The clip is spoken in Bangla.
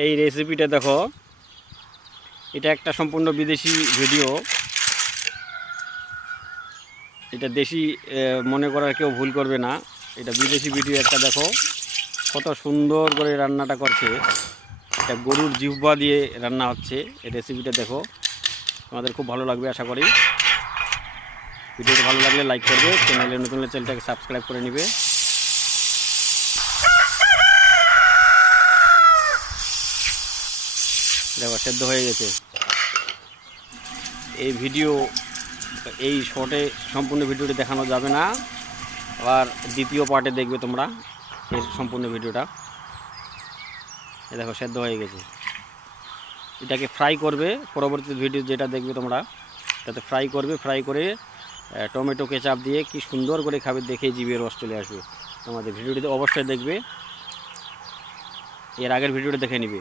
এই রেসিপিটা দেখো, এটা একটা সম্পূর্ণ বিদেশি ভিডিও। এটা দেশি মনে করার কেউ ভুল করবে না, এটা বিদেশি ভিডিও একটা। দেখো কত সুন্দর করে রান্নাটা করছে। এটা গরুর জিহ্বা দিয়ে রান্না হচ্ছে। এই রেসিপিটা দেখো, তোমাদের খুব ভালো লাগবে আশা করি। ভিডিওটা ভালো লাগলে লাইক করবে, চ্যানেলে নতুন হলে চ্যানেলটাকে সাবস্ক্রাইব করে নিবে। দেখো সেদ্ধ হয়ে গেছে। এই ভিডিও, এই শর্টে সম্পূর্ণ ভিডিওটি দেখানো যাবে না, আবার দ্বিতীয় পার্টে দেখবে তোমরা এর সম্পূর্ণ ভিডিওটা। এ দেখো সেদ্ধ হয়ে গেছে। এটাকে ফ্রাই করবে, পরবর্তী ভিডিও যেটা দেখবে তোমরা, তাতে ফ্রাই করবে। ফ্রাই করে টমেটো কেচাপ দিয়ে কি সুন্দর করে খাবে, দেখে জিভে রস চলে আসবে। তোমাদের ভিডিওটিতে অবশ্যই দেখবে, এর আগের ভিডিওটা দেখে নিবে।